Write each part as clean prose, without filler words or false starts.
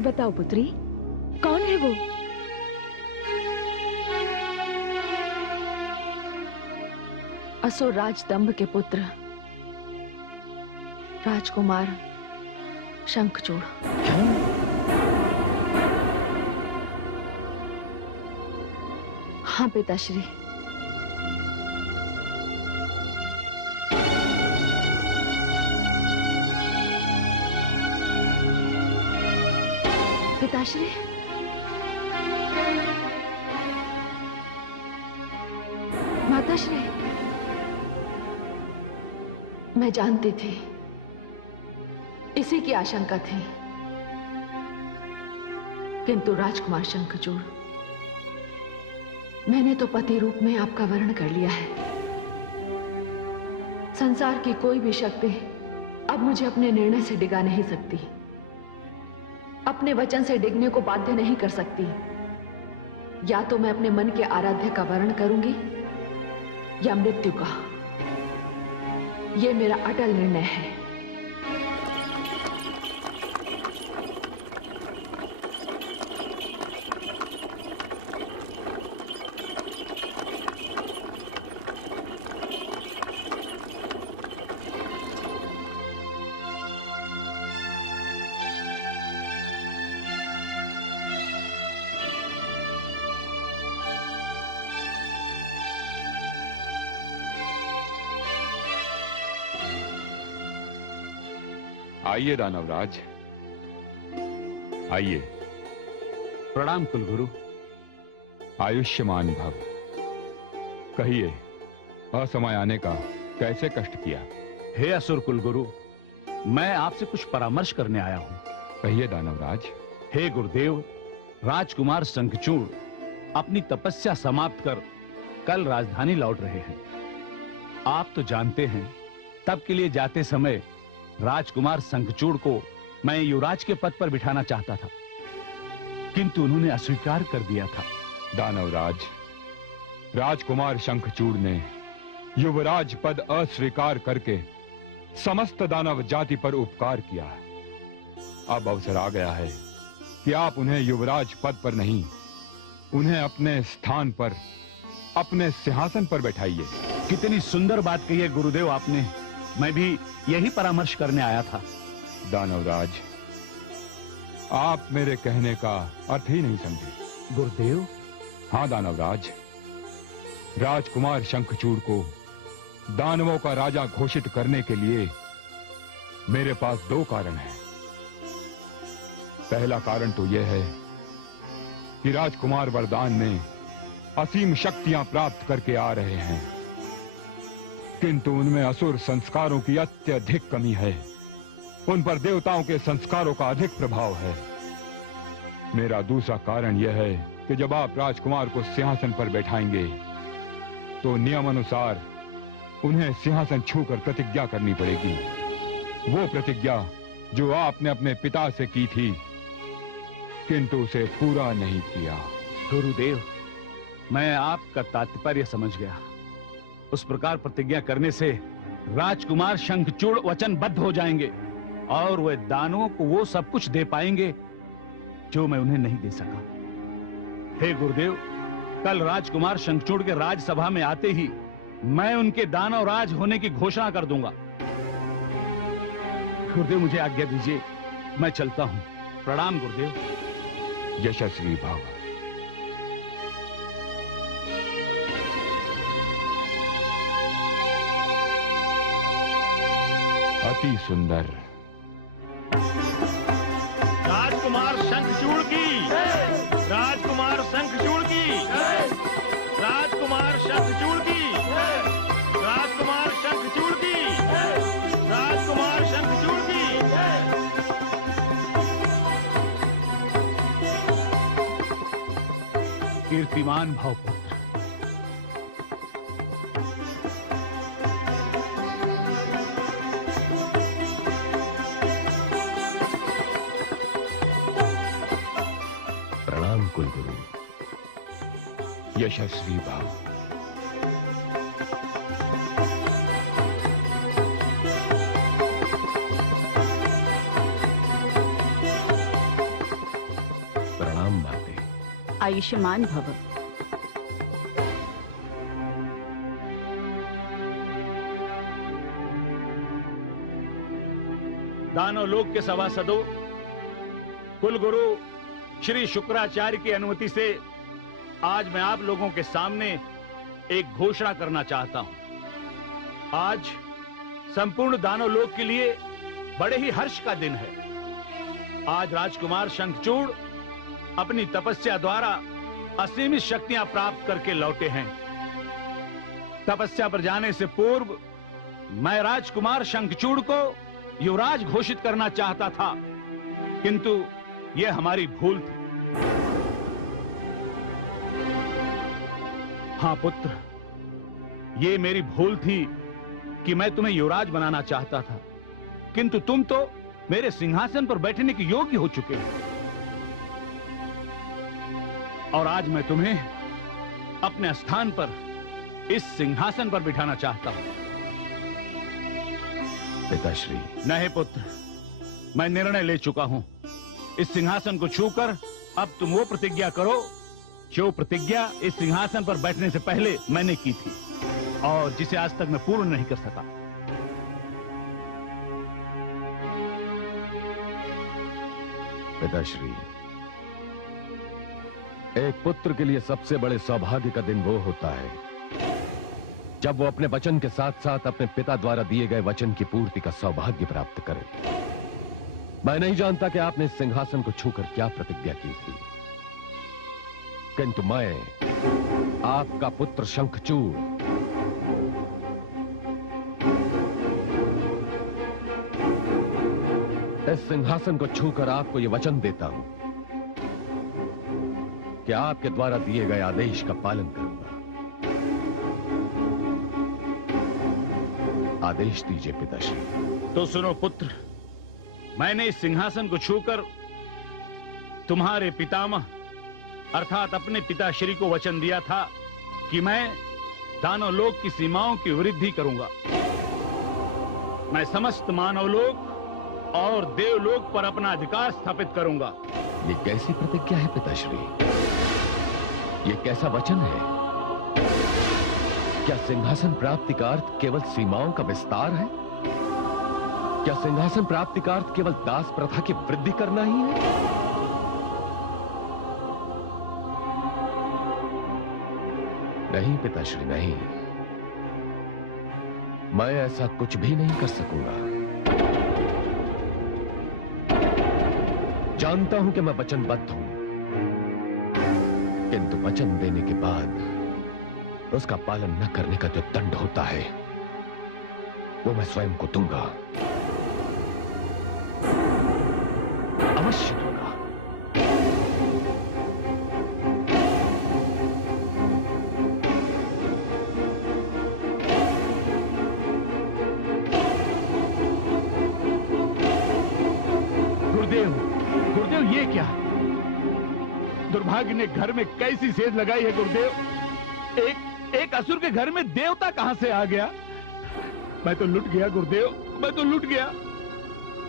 बताओ पुत्री, कौन है वो? असुर राज दंभ के पुत्र राजकुमार शंखचूड़। हाँ पिताश्री। पिताश्री, माताश्री, मैं जानती थी, इसी की आशंका थी, किंतु राजकुमार शंखचूड़, मैंने तो पति रूप में आपका वर्ण कर लिया है। संसार की कोई भी शक्ति अब मुझे अपने निर्णय से डिगा नहीं सकती, अपने वचन से डिगने को बाध्य नहीं कर सकती। या तो मैं अपने मन के आराध्य का वर्ण करूंगी या मृत्यु का। यह मेरा अटल निर्णय है। आइए दानवराज, आइए। प्रणाम कुलगुरु। आयुष्मान भव। कहिए, असमय आने का कैसे कष्ट किया? हे असुर कुलगुरु, मैं आपसे कुछ परामर्श करने आया हूं। कहिए दानवराज। हे गुरुदेव, राजकुमार शंखचूड़ अपनी तपस्या समाप्त कर कल राजधानी लौट रहे हैं। आप तो जानते हैं, तब के लिए जाते समय राजकुमार शंखचूड़ को मैं युवराज के पद पर बिठाना चाहता था, किंतु उन्होंने अस्वीकार कर दिया था। दानवराज, राजकुमार शंखचूड़ ने युवराज पद अस्वीकार करके समस्त दानव जाति पर उपकार किया। अब अवसर आ गया है कि आप उन्हें युवराज पद पर नहीं, उन्हें अपने स्थान पर, अपने सिंहासन पर बैठाइए। कितनी सुंदर बात कही है गुरुदेव आपने। मैं भी यही परामर्श करने आया था। दानवराज, आप मेरे कहने का अर्थ ही नहीं समझे। गुरुदेव? हाँ दानवराज, राजकुमार शंखचूड़ को दानवों का राजा घोषित करने के लिए मेरे पास दो कारण हैं। पहला कारण तो यह है कि राजकुमार वरदान में असीम शक्तियां प्राप्त करके आ रहे हैं, किंतु उनमें असुर संस्कारों की अत्यधिक कमी है। उन पर देवताओं के संस्कारों का अधिक प्रभाव है। मेरा दूसरा कारण यह है कि जब आप राजकुमार को सिंहासन पर बैठाएंगे तो नियम अनुसार उन्हें सिंहासन छूकर प्रतिज्ञा करनी पड़ेगी। वो प्रतिज्ञा जो आपने अपने पिता से की थी, किंतु उसे पूरा नहीं किया। गुरुदेव, मैं आपका तात्पर्य समझ गया। उस प्रकार प्रतिज्ञा करने से राजकुमार शंखचूड़ वचनबद्ध हो जाएंगे और वे दानवों को वो सब कुछ दे पाएंगे जो मैं उन्हें नहीं दे सका। हे गुरुदेव, कल राजकुमार शंखचूड़ के राजसभा में आते ही मैं उनके दानव राज होने की घोषणा कर दूंगा। गुरुदेव, मुझे आज्ञा दीजिए, मैं चलता हूं। प्रणाम गुरुदेव। यशस्वी भव। अति सुंदर। राजकुमार शंखचूड़ की, राजकुमार शंखचूड़ की, राजकुमार शंखचूड़ की, राजकुमार शंखचूड़ की, राजकुमार शंखचूड़ की। कीर्तिमान भव पुत्र। प्रणाम कुलगुरु। यशस्वी भव। आयुष्मान भव। दानव लोक के सभासदों, कुलगुरु श्री शुक्राचार्य की अनुमति से आज मैं आप लोगों के सामने एक घोषणा करना चाहता हूं। आज संपूर्ण दानव लोक के लिए बड़े ही हर्ष का दिन है। आज राजकुमार शंखचूड़ अपनी तपस्या द्वारा असीमित शक्तियां प्राप्त करके लौटे हैं। तपस्या पर जाने से पूर्व मैं राजकुमार शंखचूड़ को युवराज घोषित करना चाहता था, किंतु यह हमारी भूल थी। हाँ पुत्र, ये मेरी भूल थी कि मैं तुम्हें युवराज बनाना चाहता था, किंतु तुम तो मेरे सिंहासन पर बैठने के योग्य हो चुके हो। और आज मैं तुम्हें अपने स्थान पर इस सिंहासन पर बिठाना चाहता हूं। पिताश्री। नहीं पुत्र, मैं निर्णय ले चुका हूं। इस सिंहासन को छूकर अब तुम वो प्रतिज्ञा करो जो प्रतिज्ञा इस सिंहासन पर बैठने से पहले मैंने की थी और जिसे आज तक मैं पूर्ण नहीं कर सका। पिताश्री, एक पुत्र के लिए सबसे बड़े सौभाग्य का दिन वो होता है जब वो अपने वचन के साथ साथ अपने पिता द्वारा दिए गए वचन की पूर्ति का सौभाग्य प्राप्त करे। मैं नहीं जानता कि आपने इस सिंहासन को छूकर क्या प्रतिज्ञा की थी, किंतु मैं आपका पुत्र शंखचूड़ इस सिंहासन को छूकर आपको यह वचन देता हूं कि आपके द्वारा दिए गए आदेश का पालन करूंगा। आदेश दीजिए पिताश्री। तो सुनो पुत्र, मैंने इस सिंहासन को छूकर तुम्हारे पितामह अर्थात अपने पिताश्री को वचन दिया था कि मैं दानवलोक की सीमाओं की वृद्धि करूंगा। मैं समस्त मानवलोक और देवलोक पर अपना अधिकार स्थापित करूंगा। ये कैसी प्रतिज्ञा है पिताश्री? ये कैसा वचन है? क्या सिंहासन प्राप्ति का अर्थ केवल सीमाओं का विस्तार है? क्या सिंहासन प्राप्ति का अर्थ केवल दास प्रथा की वृद्धि करना ही है? नहीं पिताश्री, नहीं। मैं ऐसा कुछ भी नहीं कर सकूंगा। जानता हूं कि मैं वचनबद्ध हूं, किंतु वचन देने के बाद उसका पालन न करने का जो दंड होता है वो मैं स्वयं को दूंगा, अवश्य दूंगा। गुरुदेव, गुरुदेव ये क्या? दुर्भाग्य ने घर में कैसी सेध लगाई है गुरुदेव। एक असुर के घर में देवता कहां से आ गया? मैं तो लुट गया गुरुदेव, मैं तो लुट गया।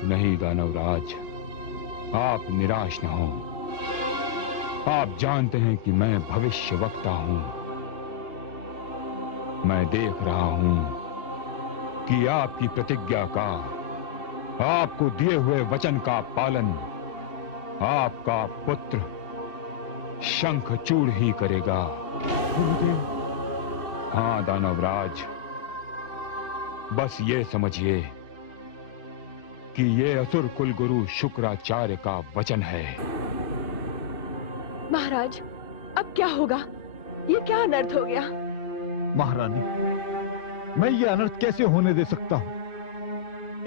नहीं दानवराज, आप निराश न हो। आप जानते हैं कि मैं भविष्यवक्ता हूं। मैं देख रहा हूं कि आपकी प्रतिज्ञा का, आपको दिए हुए वचन का पालन आपका पुत्र शंखचूड़ ही करेगा। गुरुदेव। हाँ दानवराज, बस ये समझिए कि ये असुर कुलगुरु शुक्राचार्य का वचन है। महाराज, अब क्या होगा? ये क्या अनर्थ हो गया? महारानी, मैं ये अनर्थ कैसे होने दे सकता हूं?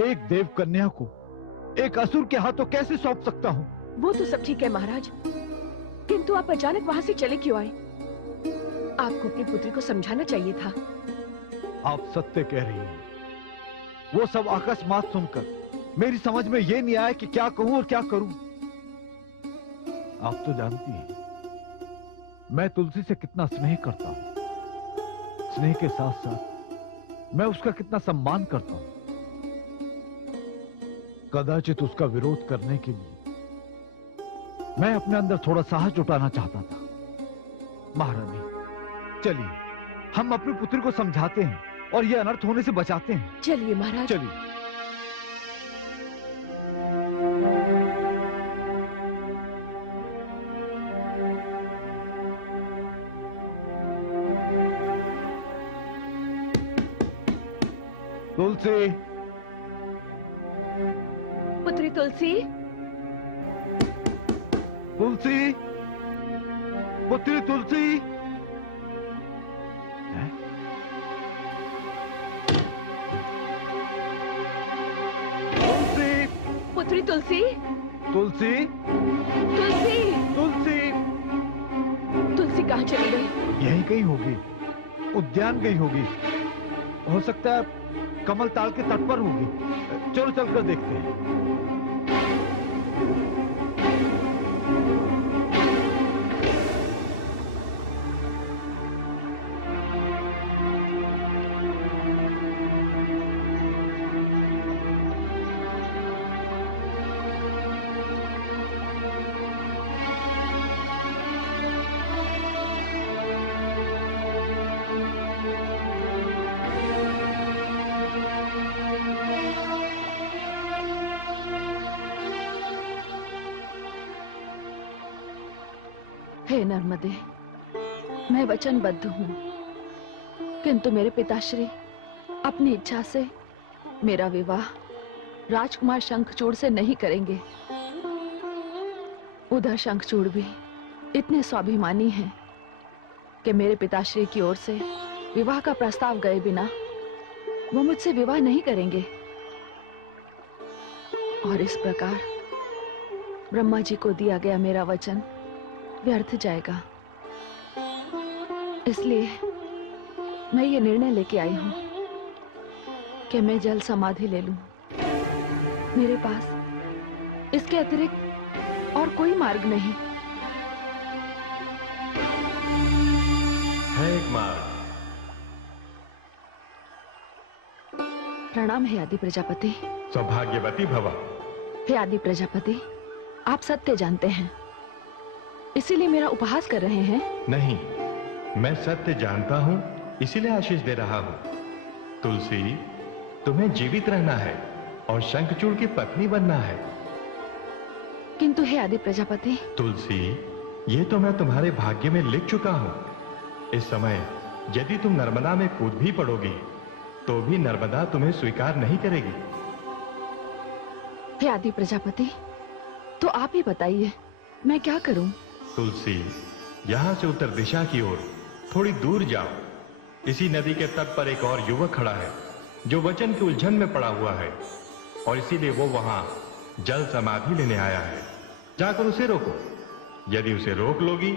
एक देव कन्या को एक असुर के हाथों कैसे सौंप सकता हूं? वो तो सब ठीक है महाराज, किंतु आप अचानक वहां से चले क्यों आए? आपको अपनी पुत्री को समझाना चाहिए था। आप सत्य कह रही हैं। वो सब अकस्मात सुनकर मेरी समझ में ये नहीं आया कि क्या कहूं और क्या करूं। आप तो जानती हैं मैं तुलसी से कितना स्नेह करता हूं। स्नेह के साथ साथ मैं उसका कितना सम्मान करता हूं। कदाचित उसका विरोध करने के लिए मैं अपने अंदर थोड़ा साहस जुटाना चाहता था, महारानी, चलिए हम अपने पुत्र को समझाते हैं और ये अनर्थ होने से बचाते हैं। चलिए महाराज। चलिए। तुलसी, पुत्री तुलसी, तुलसी, पुत्री तुलसी। हैं? तुलसी, पुत्री तुलसी, तुलसी, तुलसी, तुलसी। तुलसी कहाँ चली गई? यहीं कहीं होगी, उद्यान गई होगी। हो सकता है कमल ताल के तट पर होगी। चलो चलकर देखते हैं। हे नर्मदे, मैं वचनबद्ध हूँ, किंतु मेरे पिताश्री अपनी इच्छा से मेरा विवाह राजकुमार शंखचूड़ से नहीं करेंगे। उधर शंखचूड़ भी इतने स्वाभिमानी हैं कि मेरे पिताश्री की ओर से विवाह का प्रस्ताव गए बिना वो मुझसे विवाह नहीं करेंगे। और इस प्रकार ब्रह्मा जी को दिया गया मेरा वचन व्यर्थ जाएगा। इसलिए मैं ये निर्णय लेके आई हूं कि मैं जल समाधि ले लूं। मेरे पास इसके अतिरिक्त और कोई मार्ग नहीं है। एक मार्ग। प्रणाम हे आदि प्रजापति। सौभाग्यवती भव। हे आदि प्रजापति, आप सत्य जानते हैं, इसीलिए मेरा उपहास कर रहे हैं? नहीं, मैं सत्य जानता हूं, इसीलिए आशीष दे रहा हूं। तुलसी, तुम्हें जीवित रहना है और शंखचूड़ की पत्नी बनना है। किंतु हे आदि प्रजापति। तुलसी, ये तो मैं तुम्हारे भाग्य में लिख चुका हूं। इस समय यदि तुम नर्मदा में कूद भी पड़ोगी तो भी नर्मदा तुम्हें स्वीकार नहीं करेगी। हे आदि प्रजापति, तो आप ही बताइए मैं क्या करूं? तुलसी, यहां से उत्तर दिशा की ओर थोड़ी दूर जाओ। इसी नदी के तट पर एक और युवक खड़ा है जो वचन की उलझन में पड़ा हुआ है और इसीलिए वो वहां जल समाधि लेने आया है। जाकर उसे रोको। यदि उसे रोक लोगी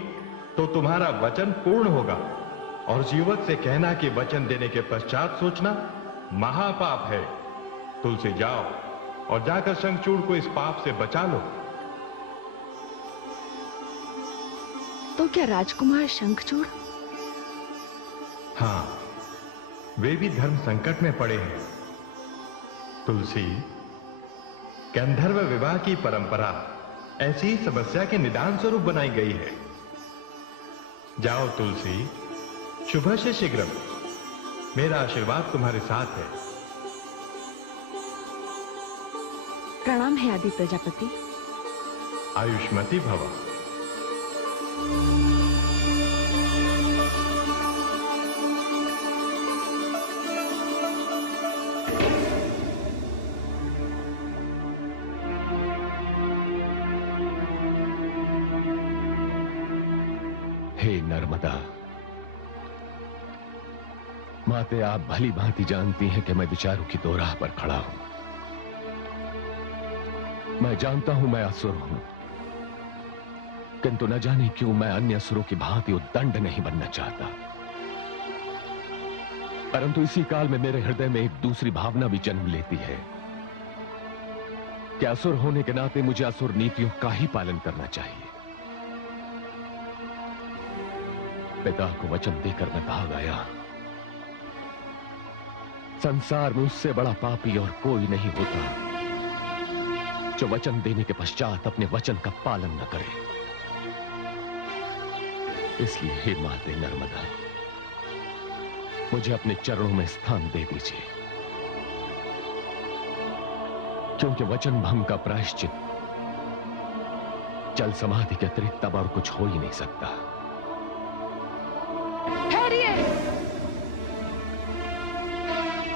तो तुम्हारा वचन पूर्ण होगा। और उस युवक से कहना कि वचन देने के पश्चात सोचना महापाप है। तुलसी, जाओ और जाकर शंखचूड़ को इस पाप से बचा लो। तो क्या राजकुमार शंखचूड़? हां, वे भी धर्म संकट में पड़े हैं। तुलसी, गंधर्व विवाह की परंपरा ऐसी ही समस्या के निदान स्वरूप बनाई गई है। जाओ तुलसी, शुभ से शीघ्र। मेरा आशीर्वाद तुम्हारे साथ है। प्रणाम है आदि प्रजापति। आयुष्मती भव। हे नर्मदा, माते आप भली भांति जानती हैं कि मैं विचारों की दोराह पर खड़ा हूं। मैं जानता हूं मैं असुर हूं, किंतु न जाने क्यों मैं अन्य असुरों की भांति उद्दंड नहीं बनना चाहता। परंतु इसी काल में मेरे हृदय में एक दूसरी भावना भी जन्म लेती है कि असुर होने के नाते मुझे असुर नीतियों का ही पालन करना चाहिए। पिता को वचन देकर मैं भाग आया। संसार में उससे बड़ा पापी और कोई नहीं होता जो वचन देने के पश्चात अपने वचन का पालन न करे। इसलिए हे माते नर्मदा, मुझे अपने चरणों में स्थान दे दीजिए, क्योंकि वचन भंग का प्रायश्चित जल समाधि के अतिरिक्त तब और कुछ हो ही नहीं सकता। ठहरिए।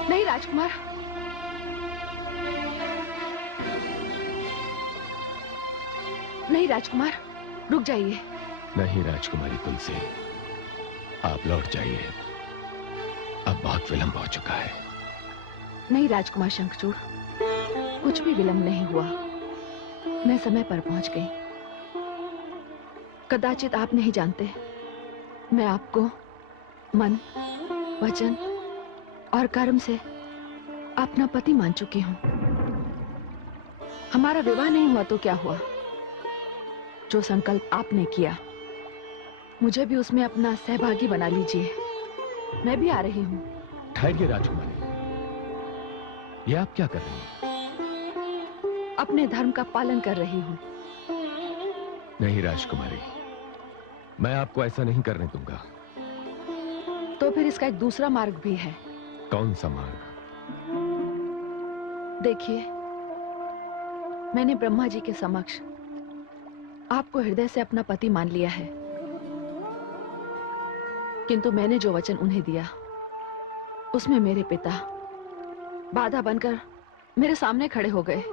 नहीं राजकुमार, नहीं राजकुमार, रुक जाइए। नहीं राजकुमारी तुलसी, आप लौट जाइए, अब बहुत विलंब हो चुका है। नहीं राजकुमार शंखचूड़, कुछ भी विलंब नहीं हुआ, मैं समय पर पहुंच गई। कदाचित आप नहीं जानते, मैं आपको मन, वचन और कर्म से अपना पति मान चुकी हूं। हमारा विवाह नहीं हुआ तो क्या हुआ? जो संकल्प आपने किया, मुझे भी उसमें अपना सहभागी बना लीजिए। मैं भी आ रही हूं। ठहरिए राजकुमारी, ये आप क्या कर रही हैं? अपने धर्म का पालन कर रही हूं। नहीं राजकुमारी, मैं आपको ऐसा नहीं करने दूंगा। तो फिर इसका एक दूसरा मार्ग भी है। कौन सा मार्ग? देखिए, मैंने ब्रह्मा जी के समक्ष आपको हृदय से अपना पति मान लिया है, किंतु मैंने जो वचन उन्हें दिया, उसमें मेरे पिता बाधा बनकर मेरे सामने खड़े हो गए।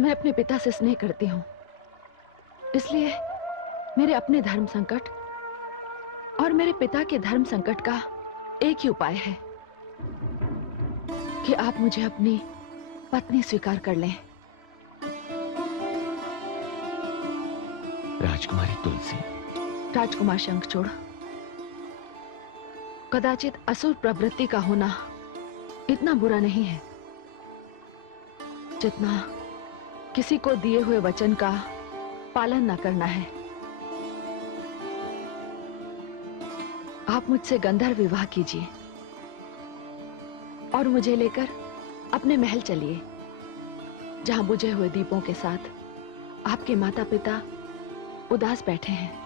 मैं अपने पिता से स्नेह करती हूं, इसलिए मेरे अपने धर्म संकट और मेरे पिता के धर्म संकट का एक ही उपाय है कि आप मुझे अपनी पत्नी स्वीकार कर लें। राजकुमारी तुलसी। राजकुमार शंखचूड़, कदाचित असुर प्रवृत्ति का होना इतना बुरा नहीं है जितना किसी को दिए हुए वचन का पालन न करना है। आप मुझसे गंधर्व विवाह कीजिए और मुझे लेकर अपने महल चलिए, जहां बुझे हुए दीपों के साथ आपके माता पिता उदास बैठे हैं।